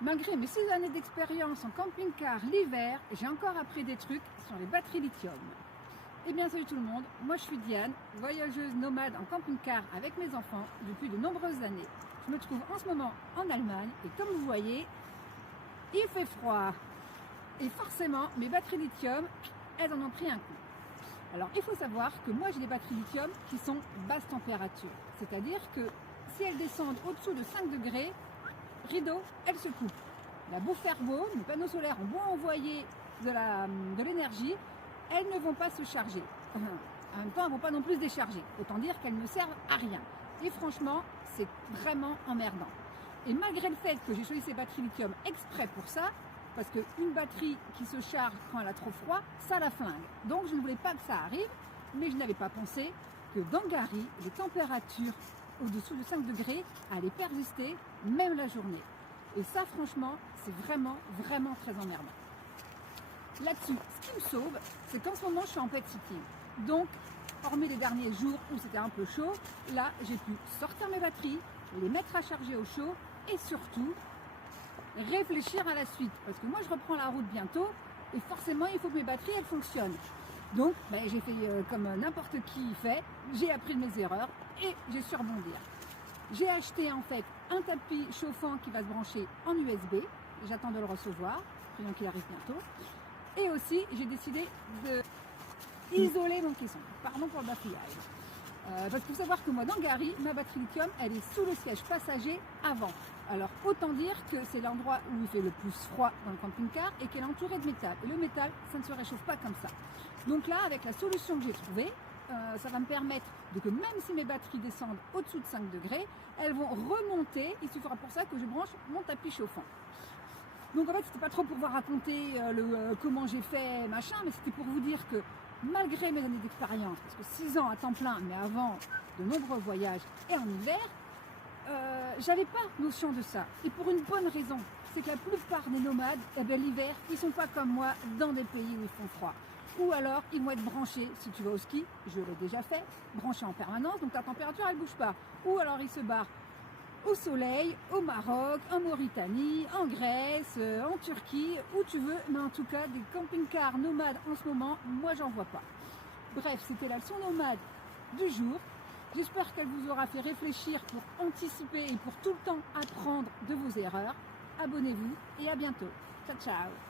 Malgré mes 6 années d'expérience en camping-car l'hiver, j'ai encore appris des trucs sur les batteries lithium. Eh bien salut tout le monde, moi je suis Diane, voyageuse nomade en camping-car avec mes enfants depuis de nombreuses années. Je me trouve en ce moment en Allemagne et comme vous voyez, il fait froid. Et forcément, mes batteries lithium, elles en ont pris un coup. Alors il faut savoir que moi j'ai des batteries lithium qui sont basse température. C'est-à-dire que si elles descendent au-dessous de 5 degrés, rideau, elles se coupent. La beau faire beau, mes panneaux solaires ont beau envoyer de l'énergie, elles ne vont pas se charger. En même temps, elles ne vont pas non plus se décharger. Autant dire qu'elles ne servent à rien. Et franchement, c'est vraiment emmerdant. Et malgré le fait que j'ai choisi ces batteries lithium exprès pour ça, parce qu'une batterie qui se charge quand elle a trop froid, ça la flingue. Donc je ne voulais pas que ça arrive, mais je n'avais pas pensé que dans Gary, les températures au-dessous de 5 degrés allaient persister même la journée. Et ça, franchement, c'est vraiment très emmerdant. Là-dessus, ce qui me sauve, c'est qu'en ce moment, je suis en pet sitting. Donc, hormis les derniers jours où c'était un peu chaud, là, j'ai pu sortir mes batteries, les mettre à charger au chaud et surtout réfléchir à la suite. Parce que moi, je reprends la route bientôt et forcément, il faut que mes batteries, elles fonctionnent. Donc, j'ai fait comme n'importe qui fait, j'ai appris de mes erreurs et j'ai su rebondir. J'ai acheté en fait un tapis chauffant qui va se brancher en USB. J'attends de le recevoir, prions qu'il arrive bientôt. Et aussi, j'ai décidé de isoler mon caisson. Pardon pour le bafouillage. Parce qu'il faut savoir que moi, dans Gary, ma batterie lithium, elle est sous le siège passager avant. Alors, autant dire que c'est l'endroit où il fait le plus froid dans le camping-car et qu'elle est entourée de métal. Et le métal, ça ne se réchauffe pas comme ça. Donc là, avec la solution que j'ai trouvée, ça va me permettre que même si mes batteries descendent au-dessous de 5 degrés, elles vont remonter. Il suffira pour ça que je branche mon tapis chauffant. Donc en fait, c'était pas trop pour vous raconter comment j'ai fait, machin, mais c'était pour vous dire que malgré mes années d'expérience, parce que 6 ans à temps plein, mais avant de nombreux voyages et en hiver, j'avais pas notion de ça. Et pour une bonne raison, c'est que la plupart des nomades, l'hiver, ils sont pas comme moi dans des pays où ils font froid. Ou alors, ils vont être branchés, si tu vas au ski, je l'ai déjà fait, branchés en permanence, donc la température, elle bouge pas. Ou alors, ils se barrent au soleil, au Maroc, en Mauritanie, en Grèce, en Turquie, où tu veux, mais en tout cas, des camping-cars nomades en ce moment, moi, j'en vois pas. Bref, c'était la leçon nomade du jour. J'espère qu'elle vous aura fait réfléchir pour anticiper et pour tout le temps apprendre de vos erreurs. Abonnez-vous et à bientôt. Ciao, ciao.